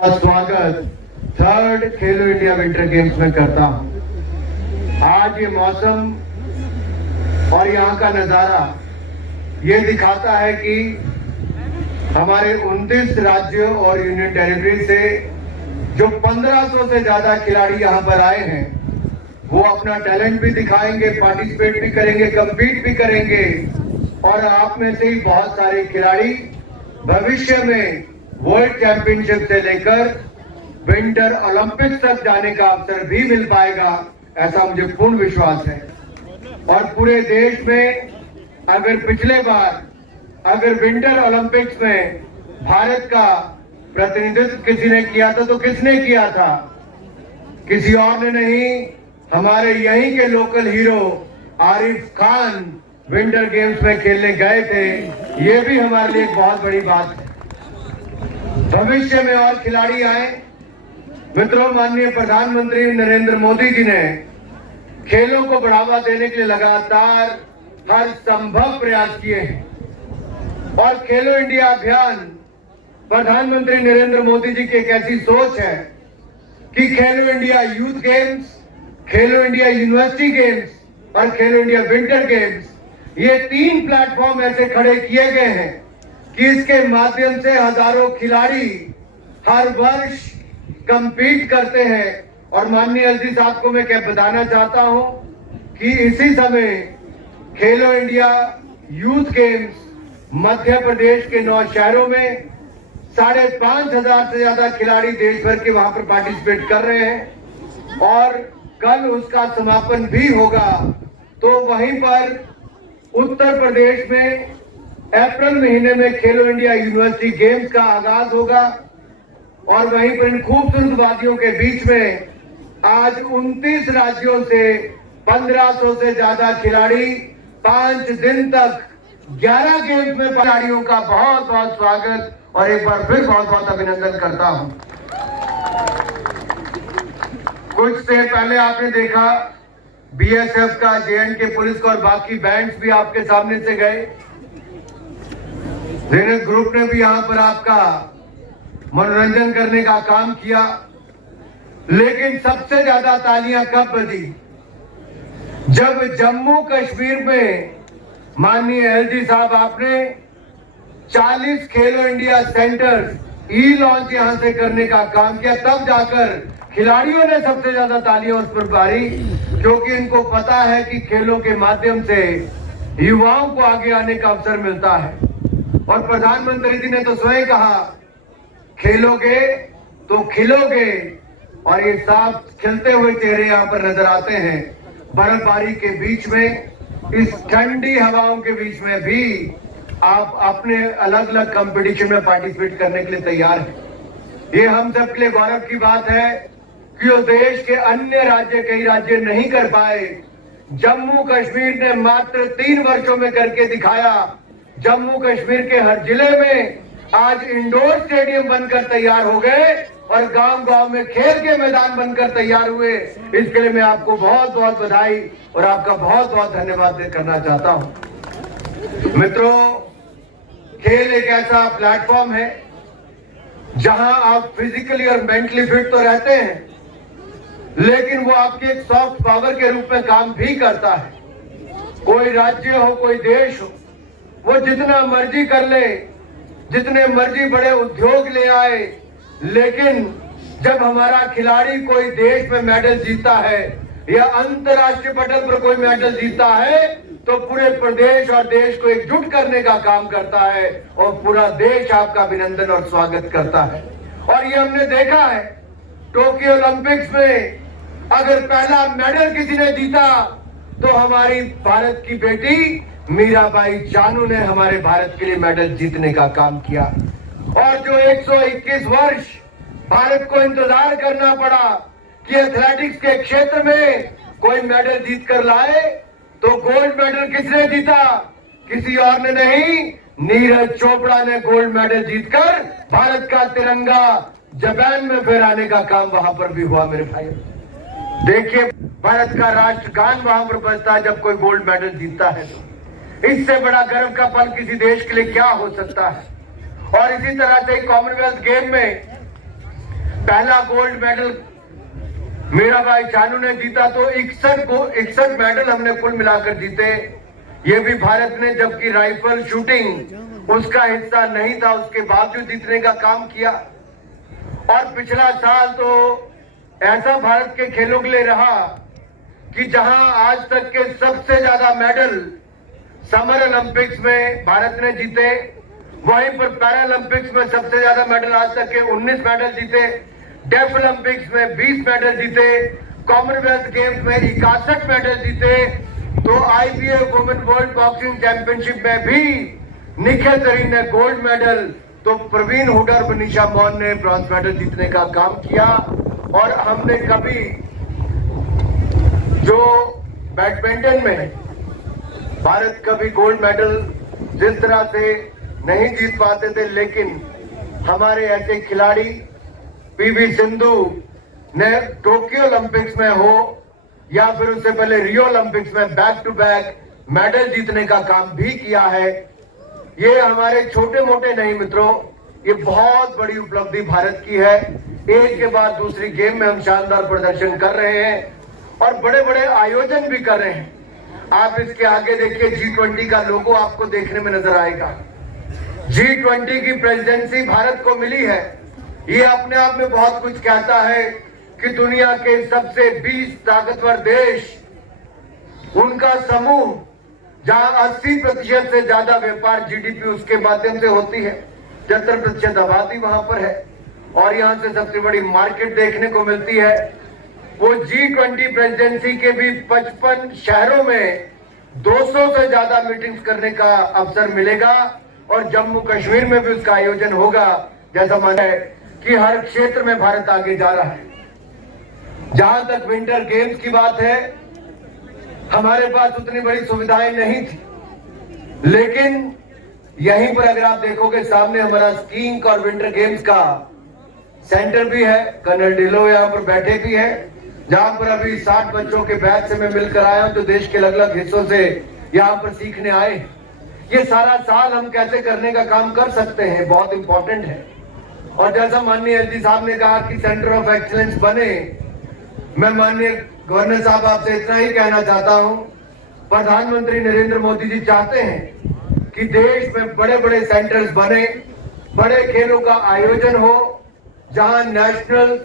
स्वागत थर्ड खेलो India winter games में करता हूं। आज ये मौसम और यहाँ का नजारा ये दिखाता है कि हमारे 29 राज्यों और यूनियन टेरिटरी से जो 1500 से ज्यादा खिलाड़ी यहाँ पर आए हैं, वो अपना टैलेंट भी दिखाएंगे, पार्टिसिपेट भी करेंगे, कम्पीट भी करेंगे। और आप में से ही बहुत सारे खिलाड़ी भविष्य में वर्ल्ड चैंपियनशिप से लेकर विंटर ओलंपिक्स तक जाने का अवसर भी मिल पाएगा, ऐसा मुझे पूर्ण विश्वास है। और पूरे देश में अगर पिछले बार विंटर ओलंपिक्स में भारत का प्रतिनिधित्व किसी ने किया था तो किसने किया था? किसी और ने नहीं, हमारे यहीं के local hero Arif Khan winter games में खेलने गए थे। ये भी हमारे लिए एक बहुत बड़ी बात है। भविष्य में और खिलाड़ी आए। मित्रों, माननीय प्रधानमंत्री नरेंद्र मोदी जी ने खेलों को बढ़ावा देने के लिए लगातार हर संभव प्रयास किए हैं। और खेलो इंडिया अभियान प्रधानमंत्री नरेंद्र मोदी जी की एक ऐसी सोच है कि खेलो इंडिया यूथ गेम्स, खेलो इंडिया यूनिवर्सिटी गेम्स और खेलो इंडिया विंटर गेम्स, ये 3 प्लेटफॉर्म ऐसे खड़े किए गए हैं कि इसके माध्यम से हजारों खिलाड़ी हर वर्ष कंपीट करते हैं। और माननीय एलजी साहब को मैं क्या बताना चाहता हूं कि इसी समय खेलो India youth games Madhya Pradesh के 9 शहरों में 5,500 से ज्यादा खिलाड़ी देश भर के वहां पर पार्टिसिपेट कर रहे हैं। और कल उसका समापन भी होगा। तो वहीं पर उत्तर प्रदेश में अप्रैल महीने में खेलो इंडिया यूनिवर्सिटी गेम्स का आगाज होगा। और वहीं पर इन खूबसूरत वादियों के बीच में आज 29 राज्यों से 1500 से ज्यादा खिलाड़ी 5 दिन तक 11 गेम्स में खिलाड़ियों का बहुत बहुत स्वागत और एक बार फिर बहुत बहुत अभिनंदन करता हूं। कुछ देर पहले आपने देखा बीएसएफ का, जेएंडके पुलिस का और बाकी बैंड्स भी आपके सामने से गए। जेनेट ग्रुप ने भी यहां पर आपका मनोरंजन करने का काम किया। लेकिन सबसे ज्यादा तालियां कब बजी? जब जम्मू कश्मीर में माननीय एलजी साहब आपने 40 खेलो इंडिया सेंटर्स ई लॉन्च यहां से करने का काम किया, तब जाकर खिलाड़ियों ने सबसे ज्यादा तालियां उस पर मारी, क्योंकि इनको पता है कि खेलों के माध्यम से युवाओं को आगे आने का अवसर मिलता है। और प्रधानमंत्री जी ने तो स्वयं कहा, खेलोगे तो खिलोगे। और ये साफ खिलते हुए चेहरे यहाँ पर नजर आते हैं। बर्फबारी के बीच में, इस ठंडी हवाओं के बीच में भी आप अपने अलग अलग कंपटीशन में पार्टिसिपेट करने के लिए तैयार हैं। ये हम सब के लिए गौरव की बात है कि उस देश के अन्य राज्य, कई राज्य नहीं कर पाए, जम्मू कश्मीर ने मात्र 3 वर्षों में करके दिखाया। जम्मू कश्मीर के हर जिले में आज इंडोर स्टेडियम बनकर तैयार हो गए और गांव-गांव में खेल के मैदान बनकर तैयार हुए। इसके लिए मैं आपको बहुत बहुत बधाई और आपका बहुत बहुत धन्यवाद करना चाहता हूं। मित्रों, खेल एक ऐसा प्लेटफॉर्म है जहां आप फिजिकली और मेंटली फिट तो रहते हैं, लेकिन वो आपके एक सॉफ्ट पावर के रूप में काम भी करता है। कोई राज्य हो, कोई देश हो, वो जितना मर्जी कर ले, जितने मर्जी बड़े उद्योग ले आए, लेकिन जब हमारा खिलाड़ी कोई देश में मेडल जीतता है या अंतर्राष्ट्रीय पटल पर कोई मेडल जीतता है, तो पूरे प्रदेश और देश को एकजुट करने का काम करता है और पूरा देश आपका अभिनंदन और स्वागत करता है। और ये हमने देखा है टोक्यो ओलंपिक्स में, अगर पहला मेडल किसी ने जीता तो हमारी भारत की बेटी मीराबाई चानू ने हमारे भारत के लिए मेडल जीतने का काम किया। और जो 121 वर्ष भारत को इंतजार करना पड़ा कि एथलेटिक्स के क्षेत्र में कोई मेडल जीत कर लाए, तो गोल्ड मेडल किसने जीता? किसी और ने नहीं, नीरज चोपड़ा ने गोल्ड मेडल जीतकर भारत का तिरंगा जापान में फहराने का काम वहां पर भी हुआ। मेरे भाई देखिए, भारत का राष्ट्रगान वहां पर बजता है जब कोई गोल्ड मेडल जीतता है। तो इससे बड़ा गर्व का पल किसी देश के लिए क्या हो सकता है? और इसी तरह से कॉमनवेल्थ गेम में पहला गोल्ड मेडल मेरा भाई जानू ने जीता, तो 61 मेडल हमने कुल मिलाकर जीते। ये भी भारत ने, जबकि राइफल शूटिंग उसका हिस्सा नहीं था, उसके बावजूद जीतने का काम किया। और पिछला साल तो ऐसा भारत के खेलों के लिए रहा कि जहां आज तक के सबसे ज्यादा मेडल समर ओलंपिक्स में भारत ने जीते, वहीं पर पैरालंपिक्स में सबसे ज्यादा मेडल आज तक के 19 मेडल जीते, डेफ ओलंपिक्स में 20 मेडल जीते, कॉमनवेल्थ गेम्स में 61 मेडल जीते। तो IBF women world boxing championship में भी निखिल जरीन ने गोल्ड मेडल, तो प्रवीण हुडा और मनीषा मौन ने ब्रॉन्ज मेडल जीतने का काम किया। और हमने कभी जो बैडमिंटन में भारत कभी गोल्ड मेडल जिस तरह से नहीं जीत पाते थे, लेकिन हमारे ऐसे खिलाड़ी PV सिंधु ने टोक्यो ओलंपिक्स में हो या फिर उससे पहले रियो ओलंपिक्स में बैक टू बैक मेडल जीतने का काम भी किया है। ये हमारे छोटे मोटे नहीं मित्रों, ये बहुत बड़ी उपलब्धि भारत की है। एक के बाद दूसरी गेम में हम शानदार प्रदर्शन कर रहे हैं और बड़े बड़े आयोजन भी कर रहे हैं। आप इसके आगे देखिए, G20 का लोगो आपको देखने में नजर आएगा। G20 की प्रेसिडेंसी भारत को मिली है। ये अपने आप में बहुत कुछ कहता है कि दुनिया के सबसे 20 ताकतवर देश, उनका समूह, जहां 80% से ज्यादा व्यापार GDP उसके माध्यम से होती है, 70% आबादी वहां पर है और यहां से सबसे बड़ी मार्केट देखने को मिलती है। वो G20 प्रेसिडेंसी के भी 55 शहरों में 200 से ज्यादा मीटिंग्स करने का अवसर मिलेगा और जम्मू कश्मीर में भी उसका आयोजन होगा। जैसा माना है कि हर क्षेत्र में भारत आगे जा रहा है। जहां तक विंटर गेम्स की बात है, हमारे पास उतनी बड़ी सुविधाएं नहीं थी, लेकिन यहीं पर अगर आप देखोगे सामने हमारा स्कीइंग और विंटर गेम्स का सेंटर भी है। कर्नल ढिल्लों यहाँ पर बैठे भी है, जहां पर अभी 60 बच्चों के बैच से मैं मिलकर आया हूं, तो देश के अलग अलग हिस्सों से यहाँ पर सीखने आए। ये सारा साल हम कैसे करने का काम कर सकते हैं, बहुत इंपॉर्टेंट है। और जैसा माननीय LG साहब ने कहा कि सेंटर ऑफ एक्सीलेंस बने, मैं माननीय गवर्नर साहब आपसे इतना ही कहना चाहता हूं, प्रधानमंत्री नरेंद्र मोदी जी चाहते हैं कि देश में बड़े बड़े सेंटर्स बने, बड़े खेलों का आयोजन हो, जहां नेशनल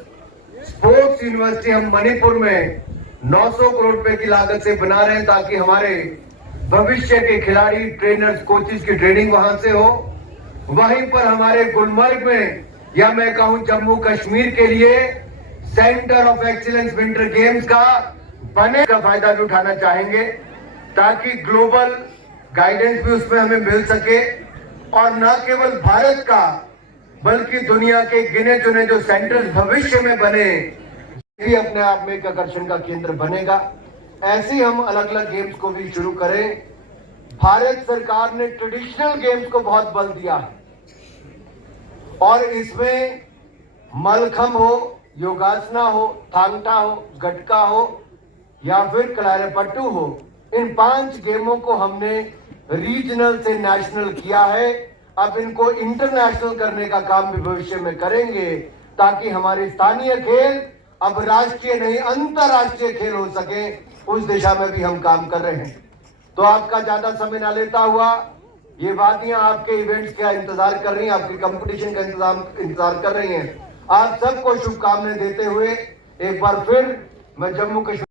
स्पोर्ट्स यूनिवर्सिटी हम मणिपुर में 900 करोड़ रुपए की लागत से बना रहे हैं, ताकि हमारे भविष्य के खिलाड़ी, ट्रेनर्स, कोचेस की ट्रेनिंग वहां से हो। वहीं पर हमारे गुलमर्ग में, या मैं कहूं जम्मू कश्मीर के लिए, centre of excellence winter games का बने का फायदा भी उठाना चाहेंगे, ताकि ग्लोबल गाइडेंस भी उसमें हमें मिल सके और न केवल भारत का बल्कि दुनिया के गिने चुने जो सेंटर्स भविष्य में बने, ये अपने आप में एक आकर्षण का केंद्र बनेगा। ऐसे हम अलग अलग गेम्स को भी शुरू करें। भारत सरकार ने ट्रेडिशनल गेम्स को बहुत बल दिया है और इसमें मलखम हो, योगासना हो, थांगटा हो, गटका हो या फिर कलारीपट्टू हो, इन 5 गेमों को हमने रीजनल से नेशनल किया है। अब इनको इंटरनेशनल करने का काम भी भविष्य में करेंगे, ताकि हमारे स्थानीय खेल अब राष्ट्रीय नहीं अंतरराष्ट्रीय खेल हो सके। उस दिशा में भी हम काम कर रहे हैं। तो आपका ज्यादा समय ना लेता हुआ, ये वादियां आपके इवेंट्स का इंतजार कर रही हैं, आपके कंपटीशन का इंतजार कर रही हैं। आप सबको शुभकामनाएं देते हुए एक बार फिर मैं जम्मू कश्मीर